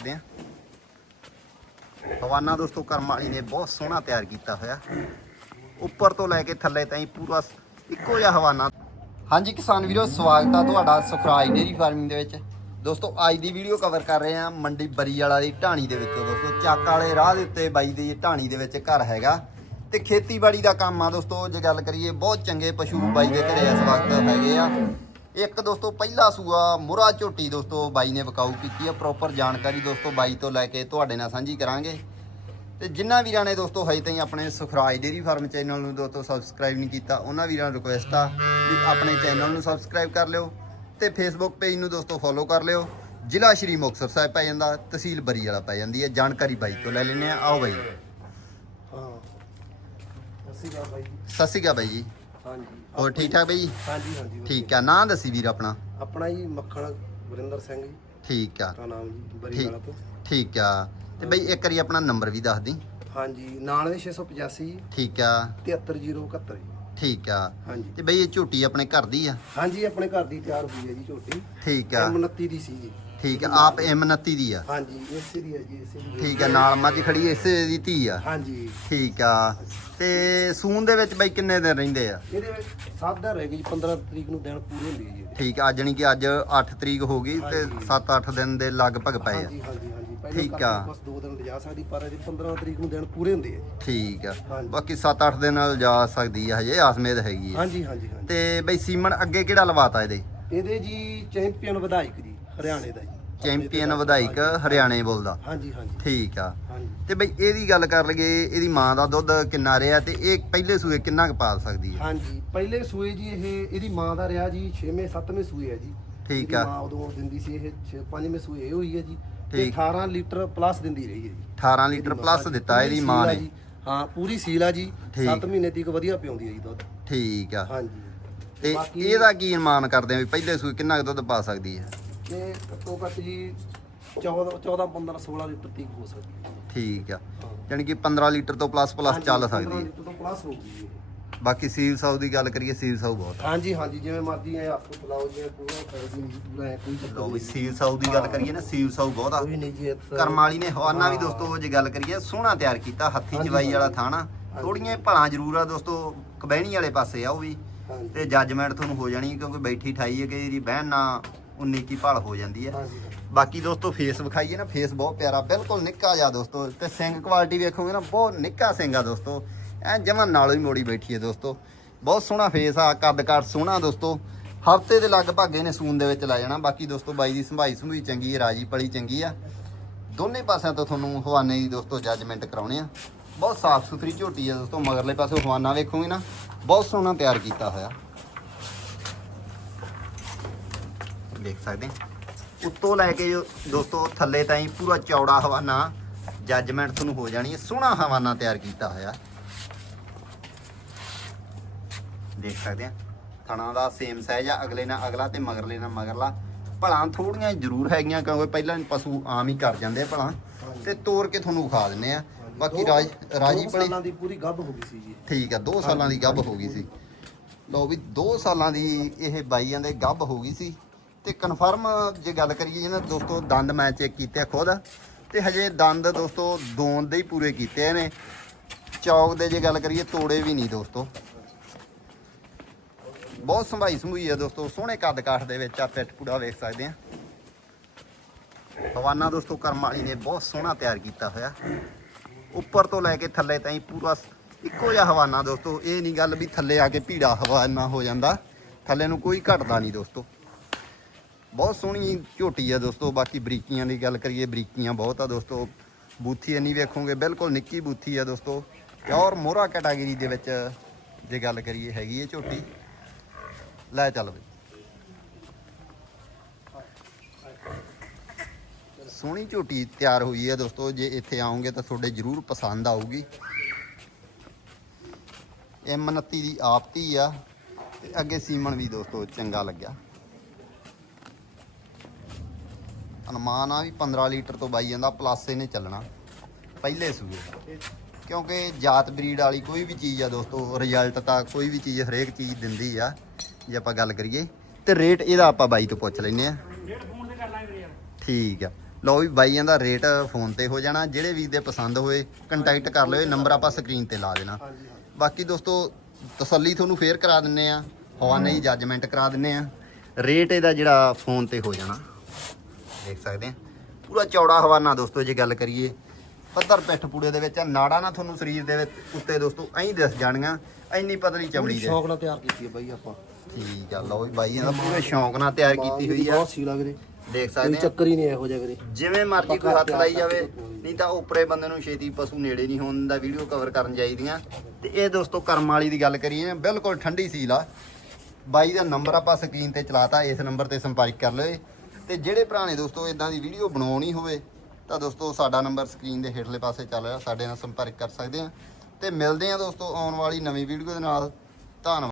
ਸਕਦੇ ਆ ਹਵਾਨਾ ਦੋਸਤੋ, ਕਰਮ ਨੇ ਬਹੁਤ ਸੋਹਣਾ ਤਿਆਰ ਕੀਤਾ ਹੋਇਆ। ਉੱਪਰ ਤੋਂ ਲੈ ਕੇ ਥੱਲੇ ਤਾਈਂ ਪੂਰਾ ਇੱਕੋ ਜਿਹਾ ਹਵਾਨਾ। ਹਾਂਜੀ ਕਿਸਾਨ ਵੀਰੋ, ਸਵਾਗਤ ਆ ਤੁਹਾਡਾ ਸੁਖਰਾਜ ਡੇਰੀ ਫਾਰਮਿੰਗ ਦੇ ਵਿੱਚ। ਦੋਸਤੋ, ਅੱਜ ਦੀ ਵੀਡੀਓ ਕਵਰ ਕਰ ਰਹੇ ਆ ਮੰਡੀ ਬਰੀ ਵਾਲਾ ਦੀ ਢਾਣੀ ਦੇ ਵਿੱਚੋਂ। ਦੋਸਤੋ, ਚੱਕ ਵਾਲੇ ਰਾਹ ਦੇ ਉੱਤੇ ਬਾਈ ਦੀ ਢਾਣੀ ਦੇ ਵਿੱਚ ਘਰ ਹੈਗਾ। ਤੇ ਖੇਤੀਬਾੜੀ ਦਾ ਕੰਮ ਆ ਦੋਸਤੋ, ਜੇ ਗੱਲ ਕਰੀਏ, ਬਹੁਤ ਚੰਗੇ ਪਸ਼ੂ ਬਾਈ ਦੇ ਘਰੇ ਇਸ ਵਕਤ ਹੈਗੇ ਆ। ਇੱਕ ਦੋਸਤੋ ਪਹਿਲਾ ਸੂਆ ਮੁਰਾ ਝੋਟੀ ਦੋਸਤੋ ਬਾਈ ਨੇ ਵਿਕਾਊ ਕੀਤੀ ਆ ਪ੍ਰੋਪਰ ਜਾਣਕਾਰੀ ਦੋਸਤੋ ਬਾਈ ਤੋਂ ਲੈ ਕੇ ਤੁਹਾਡੇ ਨਾਲ ਸਾਂਝੀ ਕਰਾਂਗੇ। ਤੇ ਜਿਨ੍ਹਾਂ ਵੀਰਾਂ ਨੇ ਦੋਸਤੋ ਹਜੇ ਤਾਈਂ ਆਪਣੇ ਸੁਖਰਾਜ ਡੇਰੀ ਫਾਰਮ ਚੈਨਲ ਨੂੰ ਦੋਸਤੋ ਸਬਸਕ੍ਰਾਈਬ ਨਹੀਂ ਕੀਤਾ ਉਹਨਾਂ ਵੀਰਾਂ ਨੂੰ ਰਿਕੁਐਸਟ ਆ ਵੀ ਆਪਣੇ ਚੈਨਲ ਨੂੰ ਸਬਸਕ੍ਰਾਈਬ ਕਰ ਲਿਓ ਤੇ ਫੇਸਬੁੱਕ ਪੇਜ ਨੂੰ ਦੋਸਤੋ ਫੋਲੋ ਕਰ ਲਿਓ। ਜ਼ਿਲ੍ਹਾ ਸ਼੍ਰੀ ਮੁਕਤਸਰ ਸਾਹਿਬ ਪੈ ਜਾਂਦਾ ਤਹਿਸੀਲ ਬਰੀ ਵਾਲਾ ਪੈ ਜਾਂਦੀ ਹੈ। ਜਾਣਕਾਰੀ ਬਾਈ ਤੋਂ ਲੈ ਲੈਂਦੇ ਆ ਆਓ ਬਾਈ। ਹਾਂ। ਸਤਿ ਸ਼੍ਰੀ ਅਕਾਲ ਬਾਈ ਜੀ। ਹਾਂਜੀ। ਹੋਰ ਠੀਕ ਠਾਕ ਬਾਈ ਜੀ? ਹਾਂਜੀ ਹਾਂਜੀ ਵਧੀਆ। ਠੀਕ ਆ। ਨਾਂ ਦੱਸੀ ਵੀਰ ਆਪਣਾ? ਆਪਣਾ ਜੀ ਮੱਖਣ ਵਰਿੰਦਰ ਸਿੰਘ ਜੀ। ਠੀਕ ਆ। ਦਾ ਨਾਮ ਜੀ ਬਰੀ। ਵਾਲਾ ਤੋਂ। ਠੀਕ ਆ। ਤੇ ਬਈ ਇੱਕ ਵਾਰੀ ਆਪਣਾ ਨੰਬਰ ਵੀ ਦੱਸ ਦੀ। ਹਾਂਜੀ 99685 ਠੀਕ ਆ। 73071 ਜੀ। ਠੀਕ ਆ। ਹਾਂਜੀ। ਤੇ ਬਈ ਇਹ ਝੋਟੀ ਆਪਣੇ ਘਰ ਦੀ ਆ? ਹਾਂਜੀ ਆਪਣੇ ਘਰ ਦੀ ਤਿਆਰ ਹੋਈ ਹੈ ਜੀ ਝੋਟੀ। ਠੀਕ ਆ। M29 ਦੀ ਸੀ ਜੀ। ਠੀਕ ਆ। ਆਪ M29 ਦੀ ਆ? ਹਾਂਜੀ ਇਸੇ ਦੀ ਹੈ ਜੀ ਇਸੇ ਦੀ। ਠੀਕ ਆ। ਨਾਲ ਮੱਝ ਖੜੀ ਇਸੇ ਦੀ ਧੀ ਆ? ਹਾਂਜੀ। ਠੀਕ ਆ। ਤੇ ਸੂਨ ਦੇ ਵਿੱਚ ਬਈ ਕਿੰਨੇ ਦਿਨ ਰਹਿੰਦੇ ਆ? ਇਹਦੇ ਵਿੱਚ ਸਾਦਾ ਰਹਿ ਗਈ ਜੀ 15 ਤਰੀਕ ਨੂੰ ਦਿਨ ਪੂਰੇ ਹੁੰਦੇ ਜੀ ਇਹਦੇ। ਠੀਕ ਆ ਜਾਣੀ ਕਿ ਅੱਜ 8 ਤਰੀਕ ਹੋ ਗਈ ਤੇ ਹਾਂਜੀ। 7-8 ਦਿਨ ਦੇ ਲਗਭਗ ਪਏ ਆ। ਹਾਂਜੀ ਹਾਂਜੀ ਹਾਂਜੀ। ਪਹਿਲਾਂ ਠੀਕ ਆ। ਬਸ 2 ਦਿਨ ਲਿਜਾ ਸਕਦੀ ਪਰ ਇਹਦੇ 15 ਤਰੀਕ ਨੂੰ ਦਿਨ ਪੂਰੇ ਹੁੰਦੇ ਆ ਜੀ। ਠੀਕ ਆ। ਹਾਂਜੀ। ਬਾਕੀ 7-8 ਦਿਨ ਨਾਲ ਜਾ ਸਕਦੀ ਆ ਹਜੇ ਆਸਮੇਦ ਹੈਗੀ ਆ। ਹਾਂਜੀ ਹਾਂਜੀ ਹਾਂਜੀ। ਤੇ ਬਈ ਸੀਮਨ ਅੱਗੇ ਕਿਹੜਾ ਲਵਾਤਾ ਇਹਦੇ? ਇਹਦੇ ਜੀ ਚੈਂਪੀਅਨ ਵਿਧਾਇਕ ਜੀ ਹਰਿਆਣੇ ਦਾ ਜੀ। ਚੈਂਪੀਅਨ ਵਧਾਇਕ ਹਰਿਆਣੇ ਬੋਲਦਾ। ਹਾਂਜੀ ਹਾਂਜੀ। ਠੀਕ ਆ। ਤੇ ਬਈ ਇਹਦੀ ਗੱਲ ਕਰ ਲਈਏ ਇਹਦੀ ਮਾਂ ਦਾ ਦੁੱਧ ਕਿੰਨਾ ਰਿਹਾ ਤੇ ਇਹ ਪਹਿਲੇ ਸੂਏ ਕਿੰਨਾ ਕੁ ਪਾਲ ਸਕਦੀ ਹੈ? ਹਾਂਜੀ ਪਹਿਲੇ ਸੂਏ ਜੀ ਇਹ ਇਹਦੀ ਮਾਂ ਦਾ ਰਿਹਾ ਜੀ 6ਵੇਂ 7ਵੇਂ ਸੂਏ ਹੈ ਜੀ। ਠੀਕ ਆ। ਮਾਂ ਉਦੋਂ ਦਿੰਦੀ ਸੀ ਇਹ 5ਵੇਂ ਸੂਏ ਇਹ ਹੋਈ ਹੈ ਜੀ। ਤੇ ਠੀਕ। 18 ਲੀਟਰ ਪਲੱਸ ਦਿੰਦੀ ਰਹੀ ਹੈ ਜੀ। 18 ਲੀਟਰ ਪਲੱਸ ਦਿੱਤਾ ਇਹਦੀ ਮਾਂ ਨੇ। ਹਾਂ ਪੂਰੀ ਸੀਲ ਆ ਜੀ। ਠੀਕ। 7 ਮਹੀਨੇ ਤੱਕ ਵਧੀਆ ਪਿਉਂਦੀ ਹੈ ਜੀ ਦੁੱਧ। ਠੀਕ ਆ। ਹਾਂਜੀ। ਤੇ ਇਹਦਾ ਕੀ ਅਨੁਮਾਨ ਕਰਦੇ ਆ ਵੀ ਪਹਿਲੇ ਸੂਏ ਕਿੰਨਾ ਕੁ ਦੁੱਧ ਪਾ ਸਕਦੀ ਹੈ? ਇਹ ਘੱਟੋ ਘੱਟ ਜੀ 14 14 15 16 ਲੀਟਰ ਤੱਕ ਹੋ ਸਕਦੀ ਹੈ ਠੀਕ ਆ ਹਾਂ। ਯਾਨੀ ਕਿ 15 ਲੀਟਰ ਤੋਂ ਪਲੱਸ ਪਲੱਸ ਹਾਂਜੀ, ਚੱਲ 15 ਸਕਦੀ ਹੈ ਲੀਟਰ ਤੋਂ ਪਲੱਸ ਹੋਊਗੀ ਜੀ ਇਹ। ਬਾਕੀ ਸੀਲ ਸਾਊ ਦੀ ਗੱਲ ਕਰੀਏ ਸੀਲ ਸਾਊ ਬਹੁਤ ਆ। ਹਾਂਜੀ ਹਾਂਜੀ ਜਿਵੇਂ ਮਰਜ਼ੀ ਹੈ ਹੱਥ ਚਲਾਓ ਜਿਵੇਂ ਪੂਰਾ ਕਰਦੀ ਨਹੀਂ ਪੂਰਾ ਹੈ ਕੋਈ ਚੱਕਰ ਲਓ ਵੀ ਨਹੀਂ ਸੀਲ ਸਾਊ ਦੀ ਗੱਲ ਕਰੀਏ ਨਾ ਸੀਲ ਸਾਊ ਬਹੁਤ ਆ ਕੋਈ ਨਹੀਂ ਜੀ ਇੱਥੇ- ਕਰਮ ਵਾਲੀ ਨੇ ਹਵਾਨਾ ਵੀ ਹਾਂ। ਦੋਸਤੋ ਜੇ ਗੱਲ ਕਰੀਏ ਸੋਹਣਾ ਤਿਆਰ ਕੀਤਾ ਹੱਥੀ ਹਾਂਜੀ, ਜਵਾਈ ਵਾਲਾ ਹਾਂਜੀ। ਥਾਣਾ। ਥੋੜੀਆਂ ਭਲਾਂ ਜ਼ਰੂਰ ਆ ਦੋਸਤੋ ਕਬਹਿਣੀ ਵਾਲੇ ਪਾਸੇ ਆ ਉਹ ਵੀ ਹਾਂਜੀ ਤੇ ਜੱਜਮੈਂਟ ਤੁਹਾਨੂੰ ਹੋ ਜਾਣੀ ਕਿਉਂਕਿ ਬੈਠੀ ਠਾਈ ਹੈ ਵਾਰੀ ਬਹਿਣ ਨਾ 19 ਕੀ ਭਲ ਹੋ ਜਾਂਦੀ ਹੈ। ਬਾਕੀ ਦੋਸਤੋ ਫੇਸ ਵਿਖਾਈਏ ਨਾ ਫੇਸ ਬਹੁਤ ਪਿਆਰਾ ਬਿਲਕੁਲ ਨਿੱਕਾ ਜਿਹਾ ਦੋਸਤੋ। ਤੇ ਸਿੰਗ ਕੁਆਲਿਟੀ ਵੇਖੋਗੇ ਨਾ ਬਹੁਤ ਨਿੱਕਾ ਸਿੰਗ ਆ ਦੋਸਤੋ। ਐ ਜਮਾਂ ਨਾਲੋਂ ਹੀ ਮੋੜੀ ਬੈਠੀ ਹੈ ਦੋਸਤੋ। ਬਹੁਤ ਸੋਹਣਾ ਫੇਸ ਆ ਕੱਦ ਕਾਠ ਸੋਹਣਾ ਦੋਸਤੋ। ਹਫ਼ਤੇ ਦੇ ਲਗਭਗ ਇਹਨੇ ਸੂਨ ਦੇ ਵਿੱਚ ਲੈ ਜਾਣਾ ਬਾਕੀ ਦੋਸਤੋ ਬਾਈ ਦੀ ਸੰਭਾਈ ਸੰਭੂਈ ਚੰਗੀ ਹੈ ਰਾਜੀ ਪਲੀ ਚੰਗੀ ਆ। ਦੋਨੇ ਪਾਸਿਆਂ ਤੋਂ ਤੁਹਾਨੂੰ ਹਵਾਨੇ ਦੀ ਦੋਸਤੋ ਜੱਜਮੈਂਟ ਕਰਾਉਣੇ ਆ। ਬਹੁਤ ਸਾਫ਼ ਸੁਥਰੀ ਝੋਟੀ ਆ ਦੋਸਤੋ ਮਗਰਲੇ ਪਾਸੇ ਹਵਾਨਾ ਵੇਖੋਗੇ ਨਾ ਬਹੁਤ ਸੋਹਣਾ ਤਿਆਰ ਕੀਤਾ ਹੋਇਆ। ਦੇਖ ਸਕਦੇ। ਉੱਤੋਂ ਲੈ ਕੇ ਜੋ ਦੋਸਤੋ ਥੱਲੇ ਤਾਈਂ ਪੂਰਾ ਚੌੜਾ ਹਵਾਨਾ ਜੱਜਮੈਂਟ ਤੁਹਾਨੂੰ ਹੋ ਜਾਣੀ ਹੈ। ਸੋਹਣਾ ਹਵਾਨਾ ਤਿਆਰ ਕੀਤਾ ਹੋਇਆ। ਦੇਖ ਸਕਦੇ ਆ ਥਣਾ ਦਾ ਸੇਮ ਸਾਈਜ਼ ਆ ਅਗਲੇ ਨਾਲ ਅਗਲਾ ਤੇ ਮਗਰਲੇ ਨਾਲ ਮਗਰਲਾ। ਭਲਾਂ ਥੋੜੀਆਂ ਜ਼ਰੂਰ ਹੈਗੀਆਂ ਕਿਉਂਕਿ ਪਹਿਲਾਂ ਪਸ਼ੂ ਆਮ ਹੀ ਕਰ ਜਾਂਦੇ ਆ ਭਲਾਂ। ਤੇ ਤੋੜ ਕੇ ਤੁਹਾਨੂੰ ਵਿਖਾ ਦਿੰਨੇ ਆ। ਬਾਕੀ ਰਾਜ ਰਾਜੀ ਭਲੀ ਸਾਲਾਂ ਦੀ ਪੂਰੀ ਗੱਭ ਹੋ ਗਈ ਸੀ ਜੀ ਠੀਕ ਆ 2 ਸਾਲਾਂ ਦੀ ਗੱਭ ਹੋ ਗਈ ਸੀ। ਲਓ ਵੀ 2 ਸਾਲਾਂ ਦੀ ਇਹ ਬਾਈਆਂ ਦੇ ਗੱਭ ਹੋ ਗਈ ਸੀ। ਤੇ ਕਨਫਰਮ ਜੇ ਗੱਲ ਕਰੀਏ ਜਿਹਨਾਂ ਦੋਸਤੋ ਦੰਦ ਮੈਂ ਚੈੱਕ ਕੀਤੇ ਖੁਦ, ਤੇ ਹਜੇ ਦੰਦ ਦੋਸਤੋ ਦੋਨ ਦੇ ਹੀ ਪੂਰੇ ਕੀਤੇ ਨੇ। ਚੌਕ ਦੇ ਜੇ ਗੱਲ ਕਰੀਏ ਤੋੜੇ ਵੀ ਨਹੀਂ ਦੋਸਤੋ। ਬਹੁਤ ਸੰਭਾਈ ਸੰਭੂਈ ਆ ਦੋਸਤੋ, ਸੋਹਣੇ ਕੱਦ ਕਾਠ ਦੇ ਵਿੱਚ ਆ ਪਿੱਠ ਪੂੜਾ ਵੇਖ ਸਕਦੇ ਆ। ਹਵਾਨਾ ਦੋਸਤੋ ਕਰਮ ਵਾਲੀ ਨੇ ਬਹੁਤ ਸੋਹਣਾ ਤਿਆਰ ਕੀਤਾ ਹੋਇਆ। ਉੱਪਰ ਤੋਂ ਲੈ ਕੇ ਥੱਲੇ ਤਾਈਂ ਪੂਰਾ ਇੱਕੋ ਜਿਹਾ ਹਵਾਨਾ ਦੋਸਤੋ, ਇਹ ਨਹੀਂ ਗੱਲ ਵੀ ਥੱਲੇ ਆ ਕੇ ਭੀੜਾ ਹਵਾਨਾ ਹੋ ਜਾਂਦਾ। ਥੱਲੇ ਨੂੰ ਕੋਈ ਘਟਦਾ ਨਹੀਂ ਦੋਸਤੋ। ਬਹੁਤ ਸੋਹਣੀ ਝੋਟੀ ਆ ਦੋਸਤੋ, ਬਾਕੀ ਬਰੀਕੀਆਂ ਦੀ ਗੱਲ ਕਰੀਏ, ਬਰੀਕੀਆਂ ਬਹੁਤ ਆ ਦੋਸਤੋ। ਬੂਥੀ ਇੰਨੀ ਵੇਖੋਗੇ, ਬਿਲਕੁਲ ਨਿੱਕੀ ਬੂਥੀ ਆ ਦੋਸਤੋ। ਪਿਓਰ ਮੋਹਰਾ ਕੈਟਾਗਰੀ ਦੇ ਵਿੱਚ ਜੇ ਗੱਲ ਕਰੀਏ ਹੈਗੀ ਇਹ ਝੋਟੀ। ਲੈ ਚੱਲ ਬਈ। ਸੋਹਣੀ ਝੋਟੀ ਤਿਆਰ ਹੋਈ ਹੈ ਦੋਸਤੋ, ਜੇ ਇੱਥੇ ਆਉਂਗੇ ਤਾਂ ਤੁਹਾਡੇ ਜ਼ਰੂਰ ਪਸੰਦ ਆਊਗੀ। M29 ਦੀ ਆਪਤੀ ਆ, ਤੇ ਅੱਗੇ ਸੀਮਨ ਵੀ ਦੋਸਤੋ ਚੰਗਾ ਲੱਗਿਆ। ਅਨੁਮਾਨ ਆ ਵੀ 15 ਲੀਟਰ ਤੋਂ ਬਾਈ ਜਾਂਦਾ ਪਲੱਸ ਇਹਨੇ ਚੱਲਣਾ। ਪਹਿਲੇ ਸੂਏ। ਕਿਉਂਕਿ ਜਾਤ ਬਰੀਡ ਵਾਲੀ ਕੋਈ ਵੀ ਚੀਜ਼ ਆ ਦੋਸਤੋ ਰਿਜ਼ਲਟ ਤਾਂ ਕੋਈ ਵੀ ਚੀਜ਼, ਹਰੇਕ ਚੀਜ਼ ਦਿੰਦੀ ਆ, ਜੇ ਆਪਾਂ ਗੱਲ ਕਰੀਏ। ਤੇ ਰੇਟ ਇਹਦਾ ਆਪਾਂ ਬਾਈ ਤੋਂ ਪੁੱਛ ਲੈਨੇ ਆ। ਠੀਕ ਆ। ਲਓ ਵੀ ਬਾਈਆਂ ਦਾ ਰੇਟ ਫੋਨ ਤੇ ਹੋ ਜਾਣਾ। ਜਿਹੜੇ ਵੀ ਦੇ ਪਸੰਦ ਹੋਏ ਕੰਟੈਕਟ ਕਰ ਲਿਓ, ਇਹ ਨੰਬਰ ਆਪਾਂ ਸਕਰੀਨ ਤੇ ਲਾ ਦੇਣਾ। ਬਾਕੀ ਦੋਸਤੋ, ਤਸੱਲੀ ਤੁਹਾਨੂੰ ਫੇਰ ਕਰਾ ਦਿੰਨੇ ਆ। ਹਵਾਨੇ ਦੀ ਜੱਜਮੈਂਟ ਕਰਾ ਦਿੰਨੇ ਆ। ਰੇਟ ਇਹਦਾ ਜਿਹੜਾ ਫੋਨ ਤੇ ਹੋ ਜਾਣਾ। ਦੇਖ ਸਕਦੇ ਆ। ਪੂਰਾ ਚੌੜਾ ਹਵਾਨਾ ਦੋਸਤੋ ਜੇ ਗੱਲ ਕਰੀਏ। ਪੱਧਰ ਪਿੱਠ ਪੂੜੇ ਦੇ ਵਿੱਚ ਆ, ਨਾੜਾਂ ਨਾ ਤੁਹਾਨੂੰ ਸਰੀਰ ਦੇ ਵਿੱਚ ਉੱਤੇ ਦੋਸਤੋ ਐਂ ਦਿਸ ਜਾਣੀਆਂ ਇੰਨੀ ਪਤਲੀ ਚਮੜੀ ਦੇ। ਸ਼ੌਕ ਨਾਲ ਤਿਆਰ ਕੀਤੀ ਹੈ ਬਾਈ ਆਪਾਂ। ਠੀਕ ਆ ਲਓ ਬਾਈ ਇਹਦਾ ਪੂਰੇ ਸ਼ੌਂਕ ਨਾਲ ਤਿਆਰ ਕੀਤੀ ਹੋਈ ਆ। ਬਹੁਤ ਸੀਲਾ ਵੀਰੇ। ਦੇਖ ਸਕਦੇ ਆ। ਚੱਕਰ ਹੀ ਨਹੀਂ ਇਹੋ ਜਿਹਾ ਵੀਰੇ। ਜਿਵੇਂ ਮਰਜ਼ੀ ਕੋਈ ਹੱਥ ਲਾਈ ਜਾਵੇ ਨਹੀਂ। ਤਾਂ ਉੱਪਰੇ ਬੰਦੇ ਨੂੰ ਛੇਤੀ ਪਸ਼ੂ ਨੇੜੇ ਨਹੀਂ ਹੋਣ ਦਾ ਵੀਡੀਓ ਕਵਰ ਕਰਨ ਚਾਹੀਦੀਆਂ ਤੇ ਇਹ ਦੋਸਤੋ ਕਰਮ ਵਾਲੀ ਦੀ ਗੱਲ ਕਰੀਏ ਬਿਲਕੁਲ ਠੰਡੀ ਸੀਲ ਆ। ਬਾਈ ਦਾ ਨੰਬਰ ਆਪਾਂ ਸਕਰੀਨ ਤੇ ਚਲਾਤਾ ਇਸ ਨੰਬਰ ਤੇ ਸੰਪਰਕ ਕਰ ਲਿਓ ਤੇ ਜਿਹੜੇ ਭਰਾ ਨੇ ਦੋਸਤੋ ਇਦਾਂ ਦੀ ਵੀਡੀਓ ਬਣਾਉਣੀ ਹੋਵੇ, ਤਾਂ ਦੋਸਤੋ ਸਾਡਾ ਨੰਬਰ ਸਕਰੀਨ ਦੇ ਹੇਠਲੇ ਪਾਸੇ ਚੱਲ ਰਿਹਾ, ਸਾਡੇ ਨਾਲ ਸੰਪਰਕ ਕਰ ਸਕਦੇ ਆ ਤੇ ਮਿਲਦੇ ਆ ਦੋਸਤੋ ਆਉਣ ਵਾਲੀ ਨਵੀਂ ਵੀਡੀਓ ਦੇ ਨਾਲ। ਧੰਨਵਾਦ।